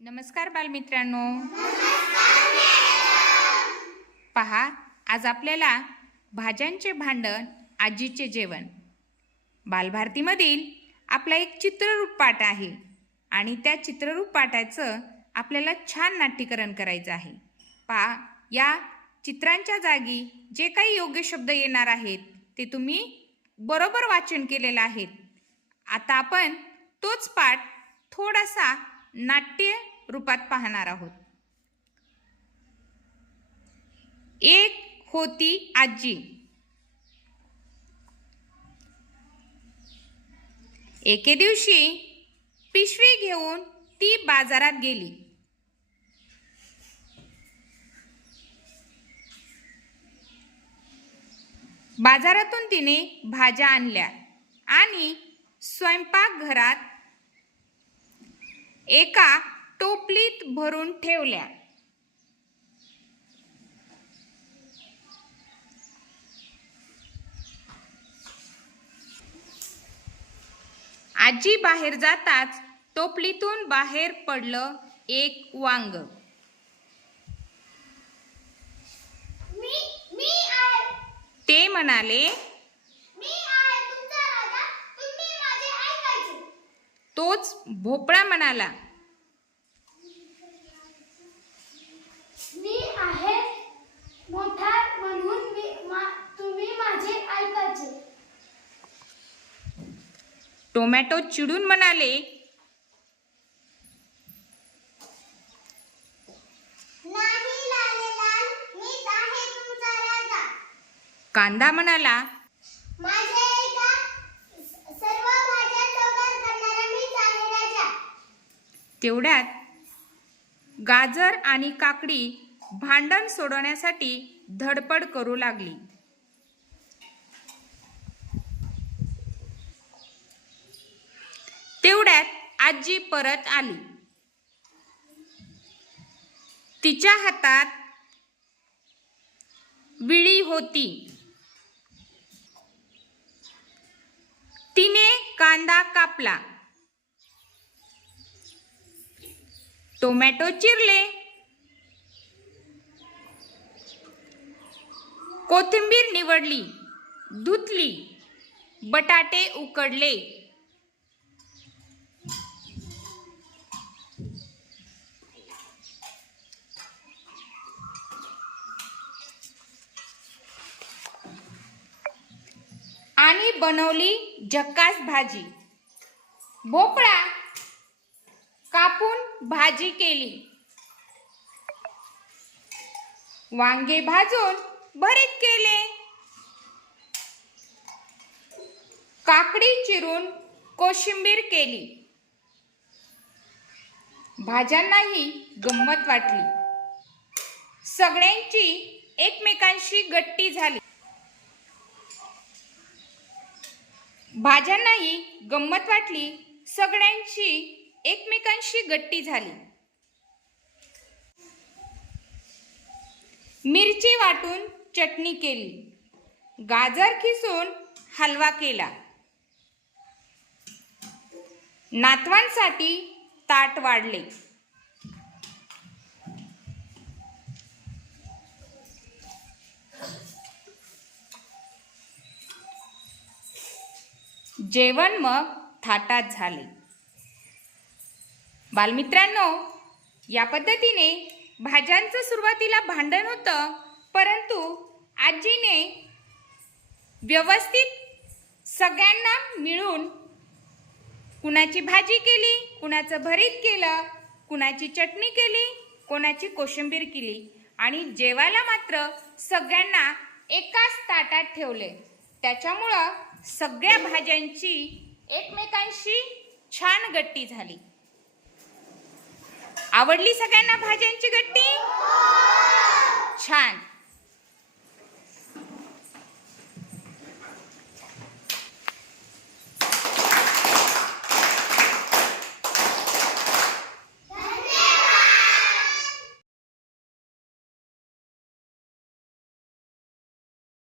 नमस्कार बालमित्रांनो. पहा आज आपल्याला भाज्यांचे भांडण आजीचे जेवण. बालभारतीमधील आपला एक चित्ररूप पाठ आहे आणि त्या चित्ररूप पाठाचं आपल्याला छान नाट्यकरण करायचं आहे. पहा या चित्रांच्या जागी जे काही योग्य शब्द येणार आहेत ते तुम्ही बरोबर वाचन केलेलं आहेत. आता आपण तोच पाठ थोडासा नाट्य रूपात पाहणार आहोत. एक होती आजी. एके दिवशी पिशवी घेऊन ती बाजारात गेली. बाजारातून तिने भाज्या आणल्या आणि स्वयंपाकघरात एका टोपलीत भरून ठेवल्या. आजी बाहेर जाताच टोपलीतून बाहेर पडलं एक वांग. मी मी ते म्हणाले तोच भोपळा म्हणाला मी आहे मोठा म्हणून मी मा, तुम्ही माझे ऐकायचे. टोमॅटो चिडून म्हणाले नाही लालेलाल मीच आहे तुमचा राजा. कांदा म्हणाला माझे ऐका स- सर्व भाज्या जोगार करणारा मीच आहे राजा. तेवढ्यात गाजर आणि काकडी भांडण सोडवण्यासाठी धडपड करू लागली. तेवढ्यात आजी परत आली. तिच्या हातात विळी होती. तिने कांदा कापला. टोमॅटो चिरले. कोथिंबीर निवडली धुतली बटाटे उकडले. आणि बनवली झक्कास भाजी. भोपळा कापून भाजी केली. वांगे भाजून भरीत केले. काकडी चिरून कोशिंबीर केली. भाज्यांनाही गंमत वाटली. सगळ्यांची एकमेकांशी गट्टी झाली. भाज्यांनाही गंमत वाटली सगळ्यांची एकमेकांशी गट्टी झाली. मिरची वाटून चटणी केली. गाजर खिसून हलवा केला. नातवांसाठी ताट वाढले. जेवण मग थाटात झाले. बालमित्रांनो या पद्धतीने भाज्यांचं सुरुवातीला भांडण होतं परंतु आजीने व्यवस्थित सगळ्यांना मिळून कुणाची भाजी केली कुणाचं भरीत केलं कुणाची चटणी केली कोणाची कोशिंबीर केली. आणि जेवायला मात्र सगळ्यांना एकाच ताटात ठेवले. त्याच्यामुळं सगळ्या भाज्यांची एकमेकांशी छान गट्टी झाली. आवडली सगळ्यांना भाज्यांची गट्टी? छान.